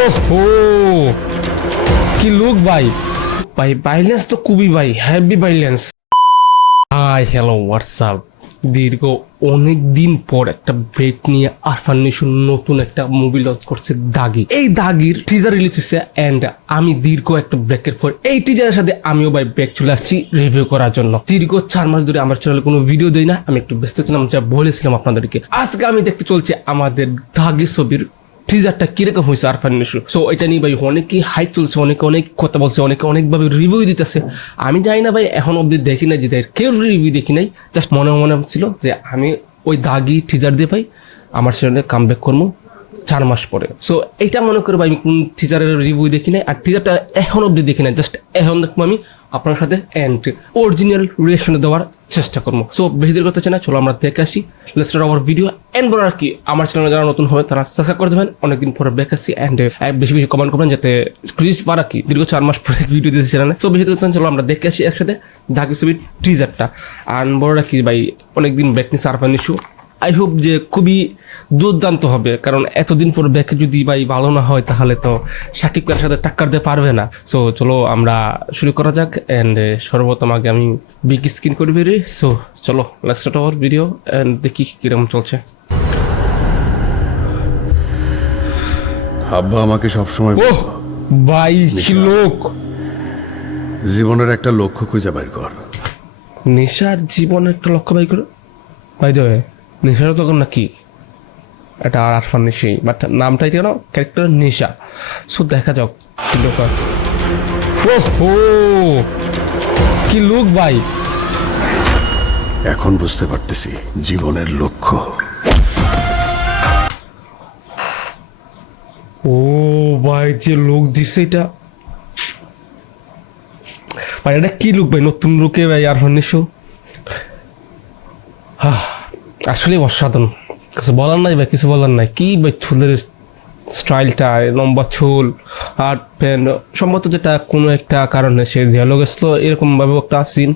ওহো কি লুক ভাই, ভাই ভাইলেন্স তো খুবই ভাই, heavy violence. Hi hello WhatsApp, দীর্ঘ অনেক দিন পর একটা ব্রেক নিয়ে আরফান নিশু নতুন একটা মুভি লঞ্চ করছে দাগি। এই দাগির টিজার রিলিজ হয়েছে এন্ড আমি দীর্ঘ একটা ব্রেকের পর এই টিজারের সাথে আমিও ভাই ব্রেক চলে আসছি রিভিউ করার জন্য। দীর্ঘ 4 মাস ধরে আমার চ্যানেলে কোনো ভিডিও দেই না, আমি একটু ব্যস্ত ছিলাম যা বলেছিলাম আপনাদেরকে। আজকে আমি দেখতে চলছি আমাদের দাগি ছবির টিজারটা কিরকম হয়েছে আরফান নিশু। সো এটা নিয়ে ভাই অনেকই হাইপ চলছে, অনেকে অনেক কথা বলছে, অনেকে অনেকভাবে রিভিউ দিতেছে। আমি জানি না ভাই, এখন অব্দি দেখি না, যে কেউ রিভিউ দেখি নাই, জাস্ট মনে মনে ছিল যে আমি ওই দাগি টিজার দিয়ে ভাই আমার চ্যানেলে কাম ব্যাক করবো 4 মাস পরে। সো এইটা মনে করে ভাই আমি কোন টিজারের রিভিউ দেখি নাই, আর টিজারটা এখন অব্দি দেখি নাই, জাস্ট এখন দেখবো আমি আপনার সাথে এন্ড অরিজিনাল রিয়েকশন দেওয়ার চেষ্টা করবো। সো বেশি দেরি করতে চাই না, চলো আমরা দেখে আসি। Let's start our video. And বলার আর কি, আমার চ্যানেলে যারা নতুন হবে তারা সাবস্ক্রাইব করে দেবেন। অনেকদিন পরে ব্যাক আসছি এন্ড বেশি বেশি কমেন্ট করবেন যাতে ক্রিজ পার আর কি, দীর্ঘ 4 মাস পরে ভিডিও দিতে চ্যানেলে। সো বেশি দেরি করতে চলো আমরা দেখে আসি একসাথে দাগি ছবির টিজারটা। আর বড় কি ভাই, অনেকদিন ব্যাক নিচ্ছে আরফান নিশু। আই হোপ যে খুবই দুর্দান্ত হবে, কারণ এতদিন পর ব্যাকে যদি ভাই ভালো না হয় তাহলে তো শাকিব খানের সাথে টাক্কার দিতে পারবে না। সো চলো আমরা শুরু করা যাক এন্ড সর্বপ্রথম আগে আমি বিগ স্ক্রিন করে বেরি। সো চলো let's start our video and দেখি কিরকম চলছে। আব্বা আমাকে সবসময় ও ভাই কি লোক, জীবনের একটা লক্ষ্য খুঁজে বের কর। নেশার জীবনের একটা লক্ষ্য বাই করে ভাই দেবে। নেশারও তখন নাকি এটা আরফান নিশি, বাট নামটাই কেন ক্যারেক্টার নেশা। সো দেখা যাক কি লোক। ওহো কি লুক ভাই, এখন বুঝতে পারতেছি জীবনের লক্ষ্য। ও ভাই যে লুক দিছে এটা ভাই, এটা কি লুক ভাই, নতুন লুকে ভাই আরফান নিশু আসলে অসাধারণ। কিছু বলার নাই ভাই, কিছু বলার নাই। কি ভাই চুলের স্টাইলটা, লম্বা চুল আর প্যান্ট, সম্ভবত যেটা কোনো একটা কারণে সে জেলো গেছিল এরকম ভাবে একটা সিন।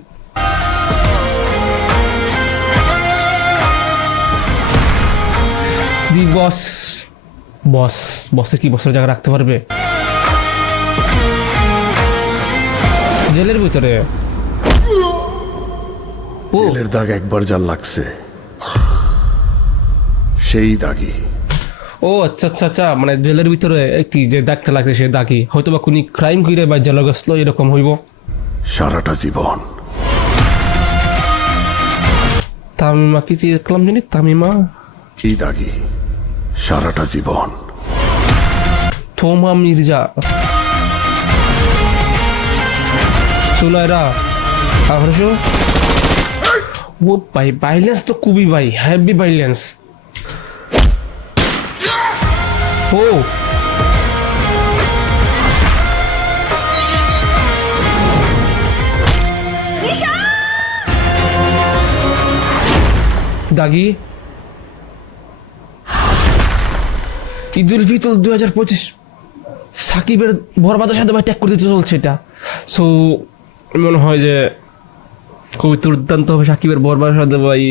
দি বস বস বসে কি বসের জায়গা রাখতে পারবে জেলের ভিতরে? জেলের দাগ একবার যা লাগছে সেই দাগই। ও আচ্ছা আচ্ছা আচ্ছা, মানে জেলের ভিতরে কি যে দাগটা লাগছে সে দাগই, হয়তো বা কোনো ক্রাইম করে বা জেল গেছিল এরকম হইব সারাটা জীবন। তামিমা কি দেখলাম জানি, তামিমা এই দাগই সারাটা জীবন। থোমা মির্জা, সুলাইরা আহরশো। ও ভাই ভাইলেন্স তো খুবই ভাই, হেভি ভাইলেন্স। ও দাগি ঈদুল ফিতর 2025 সাকিবের বরবাদের সাথে ভাই ট্যাগ করে দিতে চলছে এটা। সো মনে হয় যে খুবই দুর্দান্ত হবে সাকিবের বরবাদের সাথে ভাই,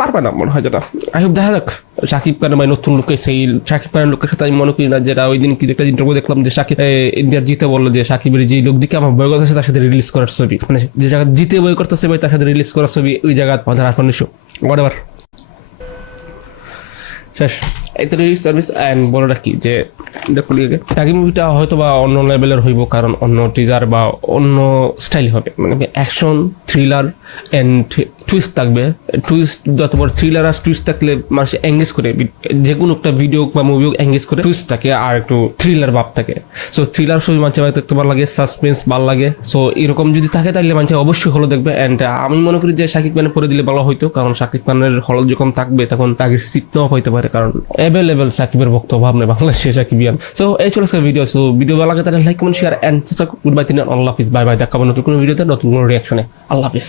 পারবে না মনে হয় যেটা। আই হোপ দেখা যাক। সাকিব খানের ভাই নতুন লোকে, সেই সাকিব খানের লোকের সাথে আমি মনে করি না, যেটা ওই দিন কি একটা ইন্টারভিউ দেখলাম যে সাকিব ইন্ডিয়ার জিতে বললো যে সাকিবের যে লোক দিকে আমার বয়কট আছে তার সাথে রিলিজ করার ছবি, মানে যে জায়গা জিতে বই করতেছে ভাই তার সাথে রিলিজ করার ছবি, ওই জায়গা আমাদের আরফান নিশু হোয়াটএভার শেষ। এটারই সার্ভিস অ্যান্ড বড়টা কি যে টাকি মুভিটা হয়তো বা অন্য লেভেলের হইব, কারণ অন্য টিজার বা অন্য স্টাইল হবে, মানে অ্যাকশন থ্রিলার অ্যান্ড টুইস্ট থাকবে। টুইস্ট যত বড় থ্রিলার আর টুইস্ট থাকলে মানুষ এঙ্গেজ করে, যে কোনো একটা ভিডিও বা মুভিও এঙ্গেজ করে। টুইস্ট থাকে আর একটু থ্রিলার ভাব থাকে। সো থ্রিলার ছবি মানুষের ভাই দেখতে ভালো লাগে, সাসপেন্স ভালো লাগে। সো এরকম যদি থাকে তাহলে মানুষ অবশ্যই হলো দেখবে। অ্যান্ড আমি মনে করি যে শাকিব খানের পরে দিলে ভালো হইতো, কারণ শাকিব খানের হল যখন থাকবে তখন তাকে সিট নাও হইতে পারে, কারণ অ্যাভেলেবেল সাকিবের বক্তব্য নেই বাংলাদেশে সাকিবিয়ান। সো এই চলে ভিডিও। সো ভিডিও ভালো লাগে তাহলে like comment share and good bye. Allah Hafiz, bye bye. দেখা হবে নতুন কোনো ভিডিওতে নতুন কোনো রিয়াকশনে। আল্লাহ হাফিজ।